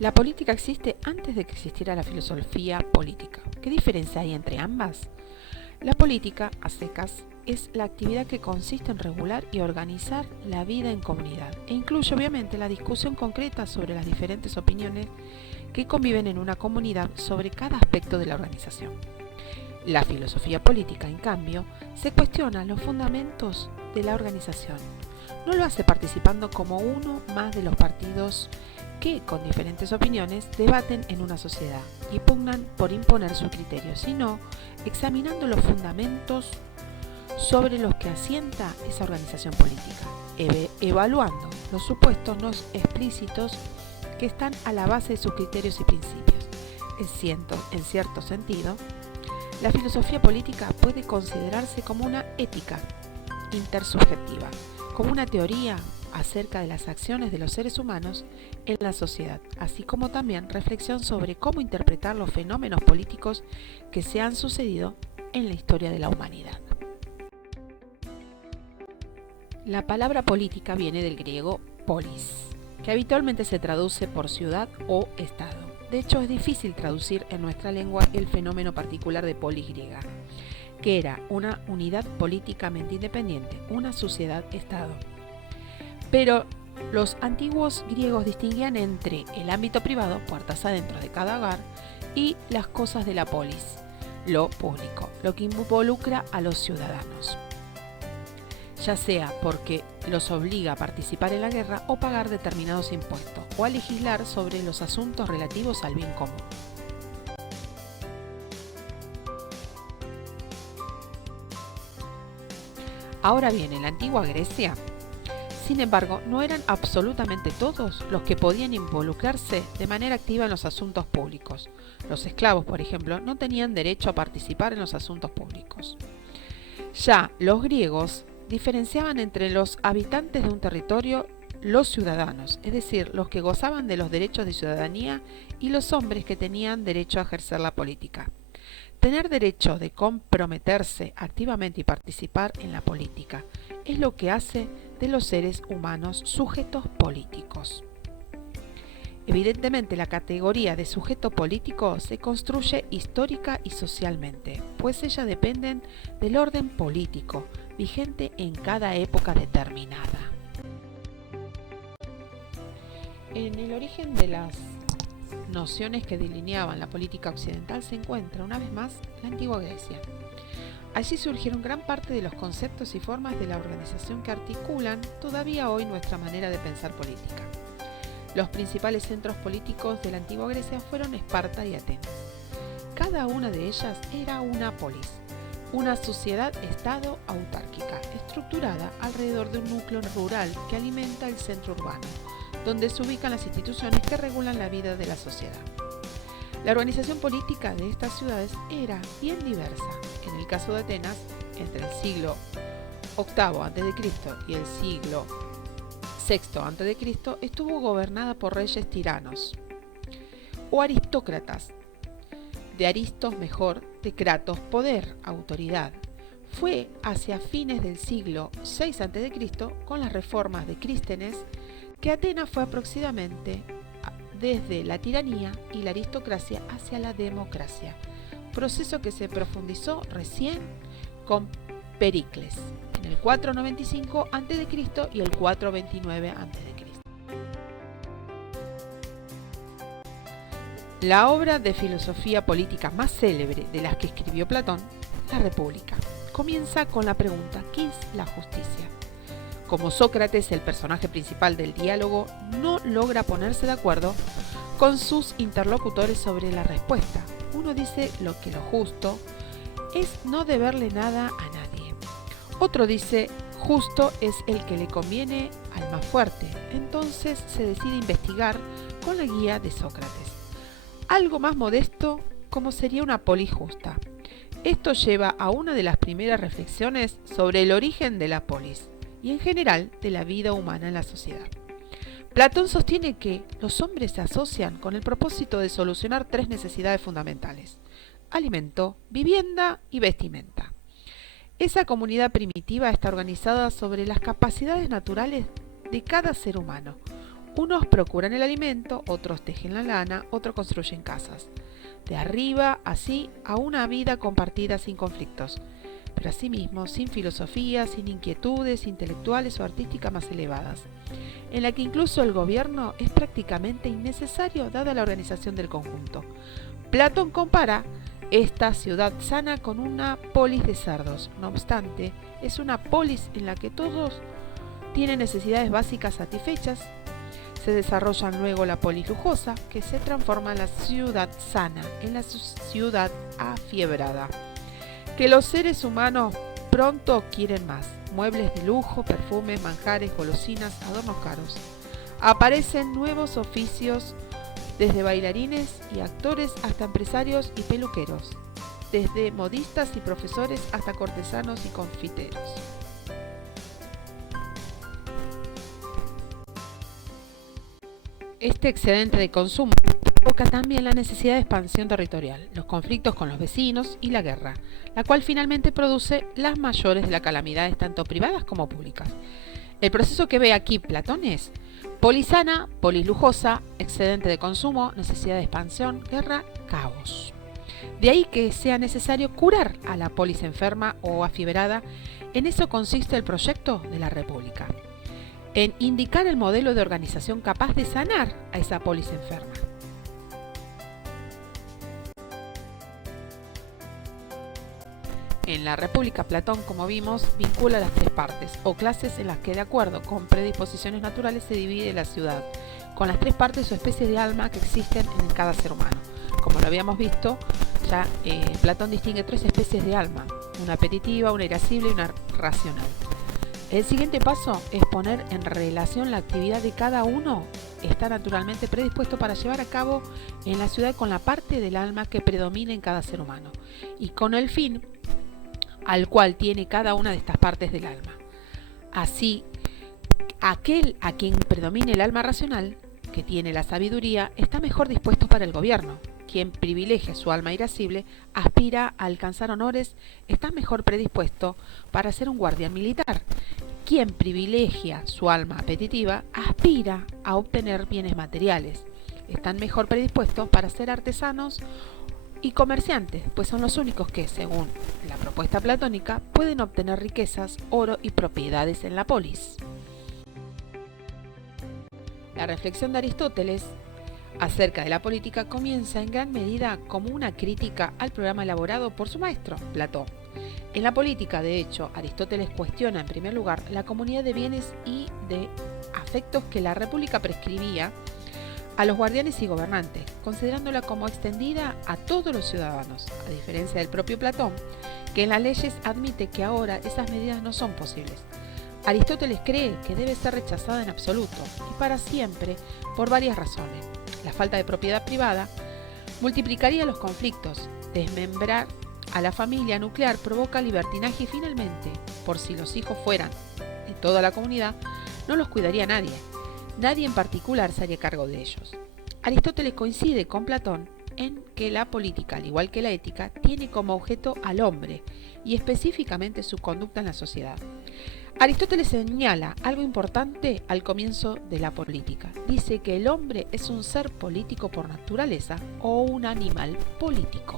La política existe antes de que existiera la filosofía política. ¿Qué diferencia hay entre ambas? La política, a secas, es la actividad que consiste en regular y organizar la vida en comunidad e incluye obviamente la discusión concreta sobre las diferentes opiniones que conviven en una comunidad sobre cada aspecto de la organización. La filosofía política, en cambio, se cuestiona los fundamentos de la organización. No lo hace participando como uno más de los partidos que, con diferentes opiniones, debaten en una sociedad y pugnan por imponer su criterio, sino examinando los fundamentos sobre los que asienta esa organización política, evaluando los supuestos no explícitos que están a la base de sus criterios y principios. En cierto sentido, la filosofía política puede considerarse como una ética intersubjetiva, como una teoría acerca de las acciones de los seres humanos en la sociedad, así como también reflexión sobre cómo interpretar los fenómenos políticos que se han sucedido en la historia de la humanidad. La palabra política viene del griego polis, que habitualmente se traduce por ciudad o estado. De hecho, es difícil traducir en nuestra lengua el fenómeno particular de polis griega, que era una unidad políticamente independiente, una sociedad-estado. Pero los antiguos griegos distinguían entre el ámbito privado, puertas adentro de cada hogar, y las cosas de la polis, lo público, lo que involucra a los ciudadanos, ya sea porque los obliga a participar en la guerra o pagar determinados impuestos, o a legislar sobre los asuntos relativos al bien común. Ahora bien, en la antigua Grecia, sin embargo, no eran absolutamente todos los que podían involucrarse de manera activa en los asuntos públicos. Los esclavos, por ejemplo, no tenían derecho a participar en los asuntos públicos. Ya los griegos diferenciaban entre los habitantes de un territorio, los ciudadanos, es decir, los que gozaban de los derechos de ciudadanía, y los hombres que tenían derecho a ejercer la política. Tener derecho de comprometerse activamente y participar en la política es lo que hace de los seres humanos sujetos políticos. Evidentemente, la categoría de sujeto político se construye histórica y socialmente, pues ellas dependen del orden político vigente en cada época determinada. En el origen de las nociones que delineaban la política occidental se encuentra, una vez más, la antigua Grecia. Allí surgieron gran parte de los conceptos y formas de la organización que articulan todavía hoy nuestra manera de pensar política. Los principales centros políticos de la antigua Grecia fueron Esparta y Atenas. Cada una de ellas era una polis, una sociedad-estado autárquica, estructurada alrededor de un núcleo rural que alimenta el centro urbano, donde se ubican las instituciones que regulan la vida de la sociedad. La organización política de estas ciudades era bien diversa. En el caso de Atenas, entre el siglo VIII a.C. y el siglo VI a.C., estuvo gobernada por reyes tiranos o aristócratas. De aristos mejor, de kratos poder, autoridad. Fue hacia fines del siglo VI a.C., con las reformas de Clístenes, que Atenas fue aproximadamente desde la tiranía y la aristocracia hacia la democracia, proceso que se profundizó recién con Pericles en el 495 a.C. y el 429 a.C. La obra de filosofía política más célebre de las que escribió Platón, La República, comienza con la pregunta: ¿qué es la justicia? Como Sócrates, el personaje principal del diálogo, no logra ponerse de acuerdo con sus interlocutores sobre la respuesta. Uno dice lo justo es no deberle nada a nadie. Otro dice justo es el que le conviene al más fuerte. Entonces se decide investigar con la guía de Sócrates algo más modesto, como sería una polis justa. Esto lleva a una de las primeras reflexiones sobre el origen de la polis y en general de la vida humana en la sociedad. Platón sostiene que los hombres se asocian con el propósito de solucionar tres necesidades fundamentales: alimento, vivienda y vestimenta. Esa comunidad primitiva está organizada sobre las capacidades naturales de cada ser humano, Unos procuran el alimento, otros tejen la lana, otros construyen casas. De arriba, así, a una vida compartida sin conflictos, pero asimismo sin filosofía, sin inquietudes intelectuales o artísticas más elevadas, en la que incluso el gobierno es prácticamente innecesario dada la organización del conjunto. Platón compara esta ciudad sana con una polis de cerdos. No obstante, es una polis en la que todos tienen necesidades básicas satisfechas. Se desarrolla luego la polis lujosa, que se transforma en la ciudad sana, en la ciudad afiebrada, que los seres humanos pronto quieren más. Muebles de lujo, perfumes, manjares, golosinas, adornos caros. Aparecen nuevos oficios, desde bailarines y actores hasta empresarios y peluqueros, desde modistas y profesores hasta cortesanos y confiteros. Este excedente de consumo provoca también la necesidad de expansión territorial, los conflictos con los vecinos y la guerra, la cual finalmente produce las mayores de las calamidades tanto privadas como públicas. El proceso que ve aquí Platón es polis sana, polis lujosa, excedente de consumo, necesidad de expansión, guerra, caos. De ahí que sea necesario curar a la polis enferma o afiebrada. En eso consiste el proyecto de la República, en indicar el modelo de organización capaz de sanar a esa polis enferma. En la República, Platón, como vimos, vincula las tres partes o clases en las que, de acuerdo con predisposiciones naturales, se divide la ciudad, con las tres partes o especies de alma que existen en cada ser humano. Como lo habíamos visto, ya Platón distingue tres especies de alma: una apetitiva, una irascible y una racional. El siguiente paso es poner en relación la actividad de cada uno. Está naturalmente predispuesto para llevar a cabo en la ciudad con la parte del alma que predomina en cada ser humano y con el fin al cual tiene cada una de estas partes del alma. Así, aquel a quien predomine el alma racional, que tiene la sabiduría, está mejor dispuesto para el gobierno. Quien privilegia su alma irascible, aspira a alcanzar honores, está mejor predispuesto para ser un guardián militar. Quien privilegia su alma apetitiva, aspira a obtener bienes materiales. Están mejor predispuestos para ser artesanos y comerciantes, pues son los únicos que, según la propuesta platónica, pueden obtener riquezas, oro y propiedades en la polis. La reflexión de Aristóteles acerca de la política comienza en gran medida como una crítica al programa elaborado por su maestro, Platón. En la política, de hecho, Aristóteles cuestiona en primer lugar la comunidad de bienes y de afectos que la República prescribía a los guardianes y gobernantes, considerándola como extendida a todos los ciudadanos, a diferencia del propio Platón, que en las leyes admite que ahora esas medidas no son posibles. Aristóteles cree que debe ser rechazada en absoluto y para siempre por varias razones. La falta de propiedad privada multiplicaría los conflictos, desmembrar a la familia nuclear provoca libertinaje y finalmente, por si los hijos fueran de toda la comunidad, no los cuidaría nadie. Nadie en particular se haría cargo de ellos. Aristóteles coincide con Platón en que la política, al igual que la ética, tiene como objeto al hombre y específicamente su conducta en la sociedad. Aristóteles señala algo importante al comienzo de la política. Dice que el hombre es un ser político por naturaleza o un animal político.